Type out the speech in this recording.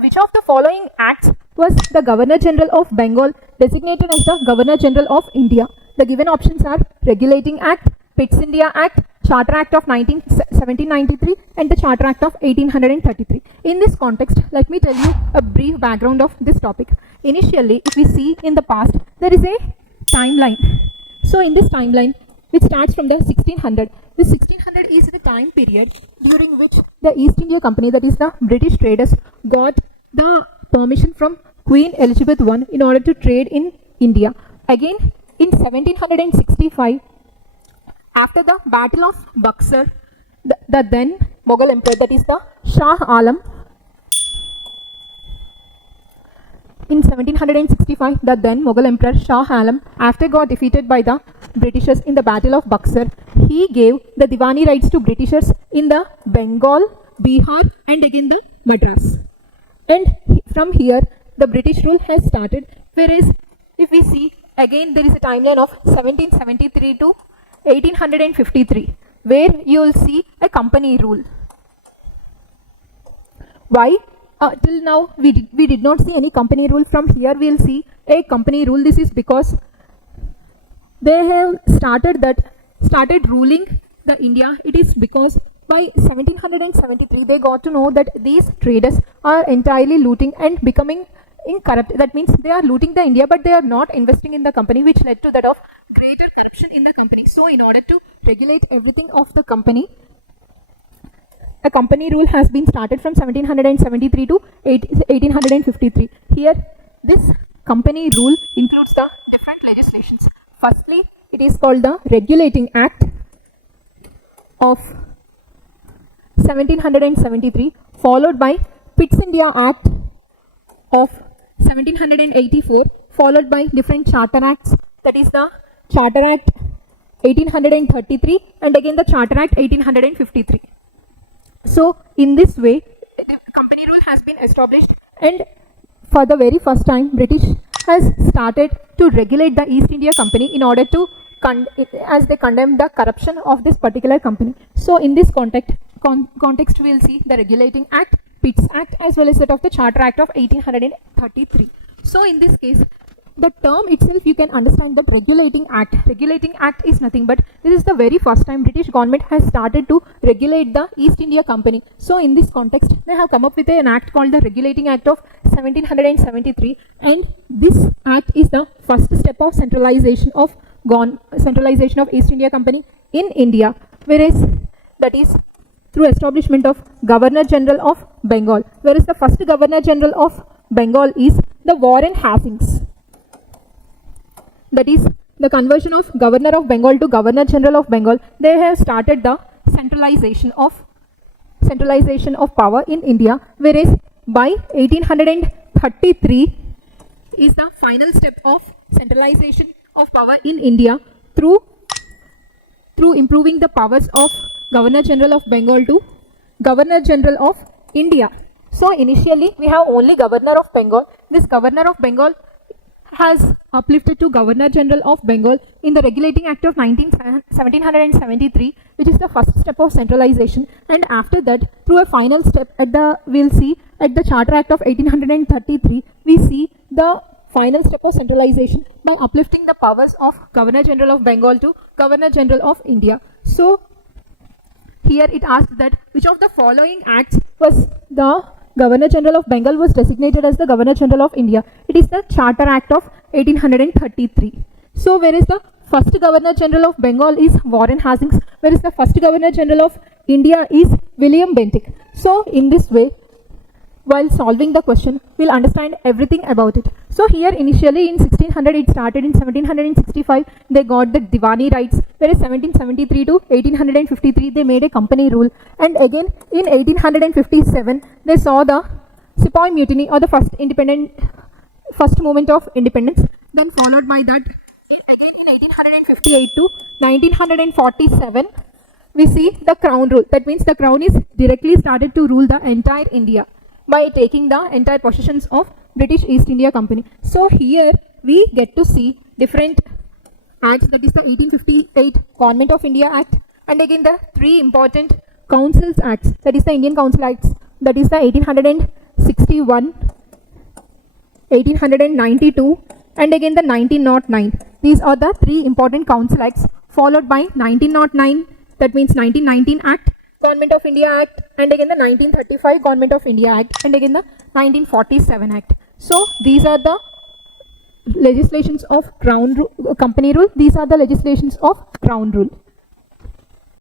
which of the following acts was the Governor General of Bengal designated as the Governor General of India? The given options are Regulating Act, Pitt's India Act, Charter Act of 1793 and the Charter Act of 1833. In this context, let me tell you a brief background of this topic. Initially, if we see in the past, there is a timeline. So in this timeline, which starts from the 1600. This 1600 is the time period during which the East India Company, that is the British traders, got the permission from Queen Elizabeth I in order to trade in India. Again, in 1765, after the Battle of Buxar, the then Mughal Emperor, that is the Shah Alam, in 1765, the then Mughal Emperor Shah Alam, after got defeated by the Britishers in the Battle of Buxar, he gave the Diwani rights to Britishers in the Bengal, Bihar and again the Madras. And from here, the British rule has started, whereas if we see, again there is a timeline of 1773 to 1853, where you will see a company rule. Why? Till now we did not see any company rule. From here we will see a company rule. This is because they have started ruling the India. It is because by 1773 they got to know that these traders are entirely looting and becoming incorrupt. That means they are looting the India, but they are not investing in the company, which led to that of greater corruption in the company. So in order to regulate everything of the company, a company rule has been started from 1773 to 1853. Here, this company rule includes the different legislations. Firstly, it is called the Regulating Act of 1773, followed by Pitt's India Act of 1784, followed by different Charter Acts, that is the Charter Act 1833 and again the Charter Act 1853. So in this way, the company rule has been established, and for the very first time, British has started to regulate the East India Company in order to, as they condemn the corruption of this particular company. So in this context, we will see the Regulating Act, Pitt's Act, as well as that of the Charter Act of 1833. So in this case, the term itself, you can understand that Regulating Act. Regulating Act is nothing but this is the very first time British government has started to regulate the East India Company. So in this context, they have come up with an act called the Regulating Act of 1773, and this act is the first step of centralization of East India Company in India, whereas that is through establishment of Governor General of Bengal, whereas the first Governor General of Bengal is the Warren Hastings. That is the conversion of Governor of Bengal to Governor General of Bengal. They have started the centralization of power in India, whereas by 1833 is the final step of centralization of power in India through improving the powers of Governor General of Bengal to Governor General of India. So initially we have only Governor of Bengal. This Governor of Bengal has uplifted to Governor General of Bengal in the Regulating Act of 1773, which is the first step of centralization, and after that through a final step at the Charter Act of 1833, we see the final step of centralization by uplifting the powers of Governor General of Bengal to Governor General of India. So here it asks that which of the following acts was the Governor General of Bengal was designated as the Governor General of India. It is the Charter Act of 1833. So whereas the first Governor General of Bengal is Warren Hastings, whereas the first Governor General of India is William Bentinck. So in this way, while solving the question, we'll understand everything about it. So here initially in 1600 it started. In 1765 they got the Diwani rights, whereas 1773 to 1853 they made a company rule, and again in 1857 they saw the Sepoy Mutiny, or the first movement of independence. Then followed by that, again in 1858 to 1947 we see the Crown rule. That means the Crown is directly started to rule the entire India by taking the entire possessions of British East India Company. So here we get to see different acts, that is the 1858 Government of India Act, and again the three important Councils Acts, that is the Indian Council Acts, that is the 1860 1861, 1892, and again the 1909. These are the three important council acts, followed by 1909, that means 1919 Act, Government of India Act, and again the 1935 Government of India Act, and again the 1947 Act. So these are the legislations of company rule. These are the legislations of crown rule.